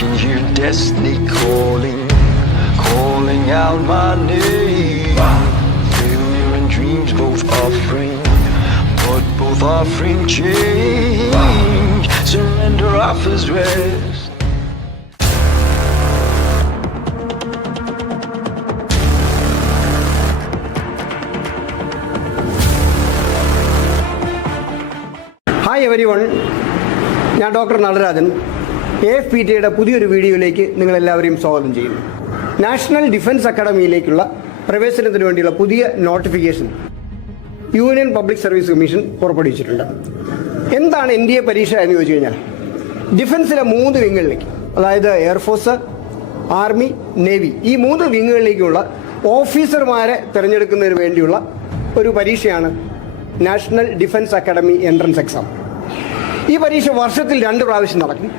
can hear destiny calling, calling out my name. Failure and dreams both offering, but both offering change. Surrender offers rest. Hi everyone ഞാൻ doctor Natarajan A F P ടിയുടെ പുതിയൊരു വീഡിയോയിലേക്ക് നിങ്ങളെല്ലാവരെയും സ്വാഗതം ചെയ്യുന്നു. National defence അക്കാഡമിയിലേക്കുള്ള പ്രവേശനത്തിന് വേണ്ടിയുള്ള പുതിയ notification union public service commission പുറപ്പെടുവിച്ചിട്ടുണ്ട്. എന്താണ് എൻ ഡി എ പരീക്ഷ എന്ന് ചോദിച്ചു കഴിഞ്ഞാൽ ഡിഫൻസിലെ മൂന്ന് വിങ്ങുകളിലേക്ക് അതായത് എയർഫോഴ്സ് ആർമി നേവി ഈ മൂന്ന് വിങ്ങുകളിലേക്കുള്ള ഓഫീസർമാരെ തിരഞ്ഞെടുക്കുന്നതിന് വേണ്ടിയുള്ള ഒരു പരീക്ഷയാണ് national defence academy entrance exam. ഈ പരീക്ഷ വർഷത്തിൽ രണ്ട് പ്രാവശ്യം നടക്കും.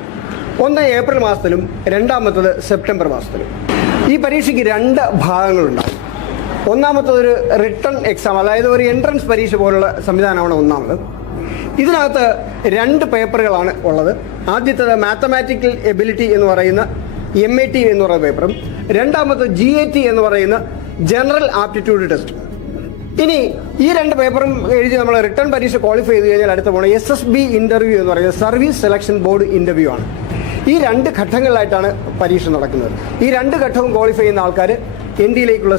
ഒന്ന് ഏപ്രിൽ മാസത്തിലും രണ്ടാമത്തത് സെപ്റ്റംബർ മാസത്തിലും. ഈ പരീക്ഷയ്ക്ക് രണ്ട് ഭാഗങ്ങളുണ്ടാകും. ഒന്നാമത്തത് ഒരു റിട്ടേൺ എക്സാം അതായത് ഒരു എൻട്രൻസ് പരീക്ഷ പോലുള്ള സംവിധാനമാണ് ഒന്നാമത്. ഇതിനകത്ത് രണ്ട് പേപ്പറുകളാണ് ഉള്ളത്. ആദ്യത്തേത് മാത്തമാറ്റിക്കൽ എബിലിറ്റി എന്ന് പറയുന്ന എം എ ടി എന്ന് പറയുന്ന പേപ്പറും രണ്ടാമത്തെ ജി എ ടി എന്ന് പറയുന്ന ജനറൽ ആപ്റ്റിറ്റ്യൂഡ് ടെസ്റ്റ്. ഇനി ഈ രണ്ട് പേപ്പറും എഴുതി നമ്മൾ റിട്ടേൺ പരീക്ഷ ക്വാളിഫൈ ചെയ്ത് കഴിഞ്ഞാൽ അടുത്ത പോണ എസ് എസ് ബി ഇന്റർവ്യൂ എന്ന് പറയുന്നത് സർവീസ് സെലക്ഷൻ ബോർഡ് ഇന്റർവ്യൂ ആണ്. ഈ രണ്ട് ഘട്ടങ്ങളിലായിട്ടാണ് പരീക്ഷ നടക്കുന്നത്. ഈ രണ്ട് ഘട്ടവും ക്വാളിഫൈ ചെയ്യുന്ന ആൾക്കാർ എൻ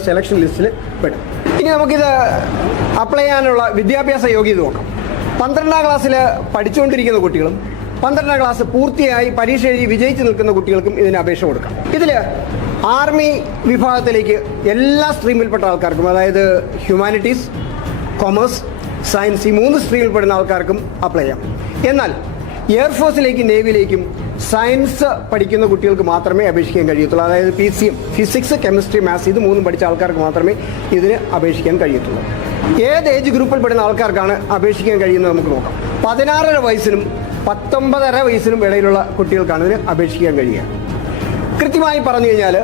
സെലക്ഷൻ ലിസ്റ്റിൽ പെടും. ഇനി നമുക്കിത് അപ്ലൈ ചെയ്യാനുള്ള വിദ്യാഭ്യാസ യോഗ്യത നോക്കാം. പന്ത്രണ്ടാം ക്ലാസ്സിൽ പഠിച്ചുകൊണ്ടിരിക്കുന്ന കുട്ടികളും പന്ത്രണ്ടാം ക്ലാസ് പൂർത്തിയായി പരീക്ഷ എഴുതി വിജയിച്ച് നിൽക്കുന്ന കുട്ടികൾക്കും ഇതിന് അപേക്ഷ കൊടുക്കാം. ഇതിൽ ആർമി വിഭാഗത്തിലേക്ക് എല്ലാ സ്ട്രീമിൽപ്പെട്ട ആൾക്കാർക്കും അതായത് ഹ്യൂമാനിറ്റീസ് കൊമേഴ്സ് സയൻസ് ഈ മൂന്ന് സ്ട്രീമിൽപ്പെടുന്ന ആൾക്കാർക്കും അപ്ലൈ ചെയ്യാം. എന്നാൽ എയർഫോഴ്സിലേക്കും നേവിയിലേക്കും സയൻസ് പഠിക്കുന്ന കുട്ടികൾക്ക് മാത്രമേ അപേക്ഷിക്കാൻ കഴിയത്തുള്ളൂ. അതായത് P C M physics chemistry maths ഇത് മൂന്നും പഠിച്ച ആൾക്കാർക്ക് മാത്രമേ ഇതിന് അപേക്ഷിക്കാൻ കഴിയത്തുള്ളൂ. ഏത് ഏജ് ഗ്രൂപ്പിൽ പെടുന്ന ആൾക്കാർക്കാണ് അപേക്ഷിക്കാൻ കഴിയുന്നത് നമുക്ക് നോക്കാം. പതിനാറര വയസ്സിനും പത്തൊമ്പതര വയസ്സിനും ഇടയിലുള്ള കുട്ടികൾക്കാണ് ഇതിന് അപേക്ഷിക്കാൻ കഴിയുക. കൃത്യമായി പറഞ്ഞു കഴിഞ്ഞാൽ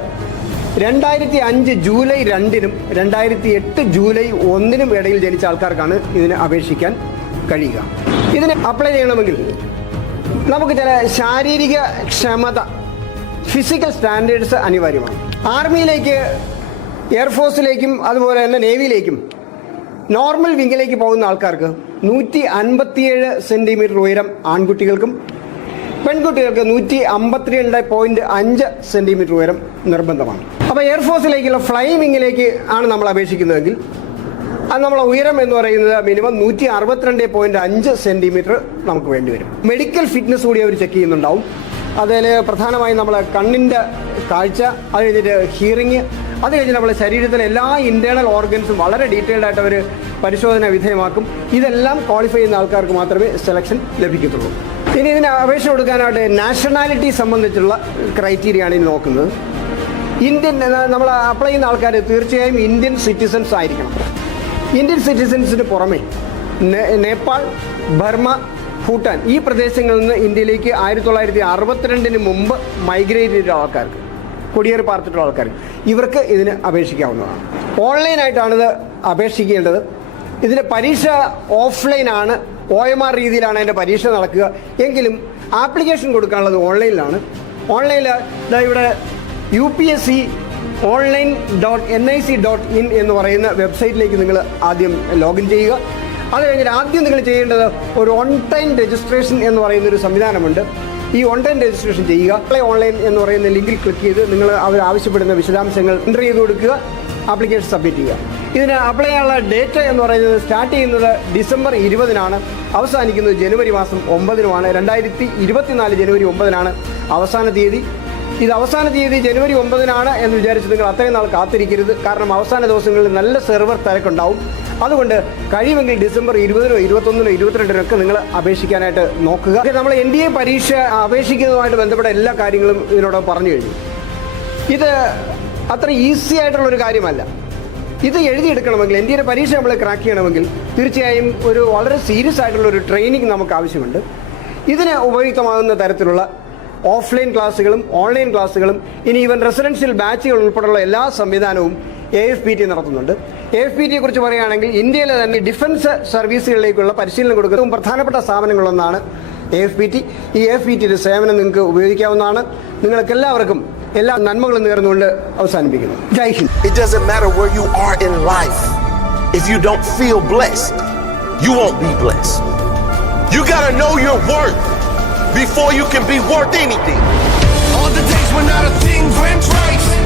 രണ്ടായിരത്തി അഞ്ച് ജൂലൈ രണ്ടിനും രണ്ടായിരത്തി എട്ട് ജൂലൈ ഒന്നിനും ഇടയിൽ ജനിച്ച ആൾക്കാർക്കാണ് ഇതിന് അപേക്ഷിക്കാൻ കഴിയുക. ഇതിന് അപ്ലൈ ചെയ്യണമെങ്കിൽ നമുക്ക് ചില ശാരീരിക ക്ഷമത ഫിസിക്കൽ സ്റ്റാൻഡേർഡ്സ് അനിവാര്യമാണ്. ആർമിയിലേക്ക് എയർഫോഴ്സിലേക്കും അതുപോലെ തന്നെ നേവിയിലേക്കും നോർമൽ വിങ്ങിലേക്ക് പോകുന്ന ആൾക്കാർക്ക് നൂറ്റി അൻപത്തിയേഴ് സെന്റിമീറ്റർ ഉയരം ആൺകുട്ടികൾക്കും പെൺകുട്ടികൾക്ക് നൂറ്റി അമ്പത്തിരണ്ട് പോയിന്റ് അഞ്ച് സെന്റിമീറ്റർ ഉയരം നിർബന്ധമാണ്. അപ്പോൾ എയർഫോഴ്സിലേക്കുള്ള ഫ്ലൈ വിങ്ങിലേക്ക് ആണ് നമ്മൾ അപേക്ഷിക്കുന്നതെങ്കിൽ അത് നമ്മളെ ഉയരം എന്ന് പറയുന്നത് മിനിമം നൂറ്റി അറുപത്തിരണ്ട് പോയിന്റ് അഞ്ച് സെന്റിമീറ്റർ നമുക്ക് വേണ്ടി വരും. മെഡിക്കൽ ഫിറ്റ്നസ് കൂടി അവർ ചെക്ക് ചെയ്യുന്നുണ്ടാവും. അതിൽ പ്രധാനമായും നമ്മളെ കണ്ണിന്റെ കാഴ്ച അത് കഴിഞ്ഞിട്ട് ഹിയറിങ് അത് കഴിഞ്ഞ് നമ്മളെ ശരീരത്തിലെ എല്ലാ ഇന്റേണൽ ഓർഗൻസും വളരെ ഡീറ്റെയിൽഡ് ആയിട്ട് അവർ പരിശോധന വിധേയമാക്കും. ഇതെല്ലാം ക്വാളിഫൈ ചെയ്യുന്ന ആൾക്കാർക്ക് മാത്രമേ സെലക്ഷൻ ലഭിക്കത്തുള്ളൂ. ഇനി ഇതിന് അപേക്ഷ കൊടുക്കാനായിട്ട് നാഷണാലിറ്റി സംബന്ധിച്ചുള്ള ക്രൈറ്റീരിയ ആണ് ഇനി നോക്കുന്നത്. ഇന്ത്യൻ നമ്മൾ അപ്ലൈ ചെയ്യുന്ന ആൾക്കാർ തീർച്ചയായും ഇന്ത്യൻ സിറ്റിസൻസ് ആയിരിക്കണം. ഇന്ത്യൻ സിറ്റിസൻസിന് പുറമെ നേപ്പാൾ ബർമ്മ ഭൂട്ടാൻ ഈ പ്രദേശങ്ങളിൽ നിന്ന് ഇന്ത്യയിലേക്ക് ആയിരത്തി തൊള്ളായിരത്തി അറുപത്തിരണ്ടിന് മുമ്പ് മൈഗ്രേറ്റ് ചെയ്ത ആൾക്കാർക്ക് കുടിയേറി പാർത്തിട്ടുള്ള ആൾക്കാർക്ക് ഇവർക്ക് ഇതിന് അപേക്ഷിക്കാവുന്നതാണ്. ഓൺലൈനായിട്ടാണ് ഇത് അപേക്ഷിക്കേണ്ടത്. ഇതിന്റെ പരീക്ഷ ഓഫ്ലൈനാണ് ഒ എം ആർ രീതിയിലാണ് അതിന്റെ പരീക്ഷ നടക്കുക. എങ്കിലും ആപ്ലിക്കേഷൻ കൊടുക്കാനുള്ളത് ഓൺലൈനിലാണ്. ഓൺലൈനിൽ ഇവിടെ U P S C online dot N I C dot in എന്ന് പറയുന്ന വെബ്സൈറ്റിലേക്ക് നിങ്ങൾ ആദ്യം ലോഗിൻ ചെയ്യുക. അത് കഴിഞ്ഞിട്ട് ആദ്യം നിങ്ങൾ ചെയ്യേണ്ടത് ഒരു ഓൺ ടൈം രജിസ്ട്രേഷൻ എന്ന് പറയുന്ന ഒരു സംവിധാനമുണ്ട്. ഈ ഓൺലൈൻ രജിസ്ട്രേഷൻ ചെയ്യുക. അപ്ലൈ ഓൺലൈൻ എന്ന് പറയുന്ന ലിങ്കിൽ ക്ലിക്ക് ചെയ്ത് നിങ്ങൾ അവർ ആവശ്യപ്പെടുന്ന വിശദാംശങ്ങൾ എന്റർ ചെയ്ത് കൊടുക്കുക. ആപ്ലിക്കേഷൻ സബ്മിറ്റ് ചെയ്യുക. ഇതിന് അപ്ലൈ ചെയ്യാനുള്ള ഡേറ്റ് എന്ന് പറയുന്നത് സ്റ്റാർട്ട് ചെയ്യുന്നത് ഡിസംബർ ഇരുപതിനാണ്. അവസാനിക്കുന്നത് ജനുവരി മാസം ഒമ്പതിനുമാണ്. രണ്ടായിരത്തി ഇരുപത്തിനാല് ജനുവരി ഒമ്പതിനാണ് അവസാന തീയതി. ഇത് അവസാന തീയതി ജനുവരി ഒമ്പതിനാണ് എന്ന് വിചാരിച്ച് നിങ്ങൾ അത്രയും നാൾ കാത്തിരിക്കരുത്. കാരണം അവസാന ദിവസങ്ങളിൽ നല്ല സെർവർ തിരക്കുണ്ടാവും. അതുകൊണ്ട് കഴിയുമെങ്കിൽ ഡിസംബർ ഇരുപതിനോ ഇരുപത്തൊന്നിനോ ഇരുപത്തിരണ്ടിനോ ഒക്കെ നിങ്ങൾ അപേക്ഷിക്കാനായിട്ട് നോക്കുക. നമ്മൾ എൻ ഡി എ പരീക്ഷ അപേക്ഷിക്കുന്നതുമായിട്ട് ബന്ധപ്പെട്ട എല്ലാ കാര്യങ്ങളും ഇതിനോട് പറഞ്ഞു കഴിഞ്ഞു. ഇത് അത്ര ഈസി ആയിട്ടുള്ള ഒരു കാര്യമല്ല. ഇത് എഴുതിയെടുക്കണമെങ്കിൽ എൻ ഡി എ പരീക്ഷ നമ്മൾ ക്രാക്ക് ചെയ്യണമെങ്കിൽ തീർച്ചയായും ഒരു വളരെ സീരിയസ് ആയിട്ടുള്ള ഒരു ട്രെയിനിങ് നമുക്ക് ആവശ്യമുണ്ട്. ഇതിന് ഉപയുക്തമാകുന്ന തരത്തിലുള്ള ഓഫ്ലൈൻ ക്ലാസ്സുകളും ഓൺലൈൻ ക്ലാസ്സുകളും ഇനി ഈവൻ റെസിഡൻഷ്യൽ ബാച്ചുകൾ ഉൾപ്പെടെയുള്ള എല്ലാ സംവിധാനവും എ എഫ് പി ടി നടത്തുന്നുണ്ട്. എ എഫ് പി ടിയെ കുറിച്ച് പറയുകയാണെങ്കിൽ ഇന്ത്യയിലെ തന്നെ ഡിഫൻസ് സർവീസുകളിലേക്കുള്ള പരിശീലനം കൊടുക്കുന്നതും പ്രധാനപ്പെട്ട സ്ഥാപനങ്ങളൊന്നാണ് എ എഫ് പി ടി ഈ എ എഫ് പി ടിയുടെ സേവനം നിങ്ങൾക്ക് ഉപയോഗിക്കാവുന്നതാണ്. നിങ്ങൾക്ക് എല്ലാവർക്കും എല്ലാ നന്മകളും നേർന്നുകൊണ്ട് അവസാനിപ്പിക്കുന്നു. Jai Hind. It doesn't matter where you are in life if you don't feel blessed you won't be blessed your worth. before you can be worth anything. All the days not a thing.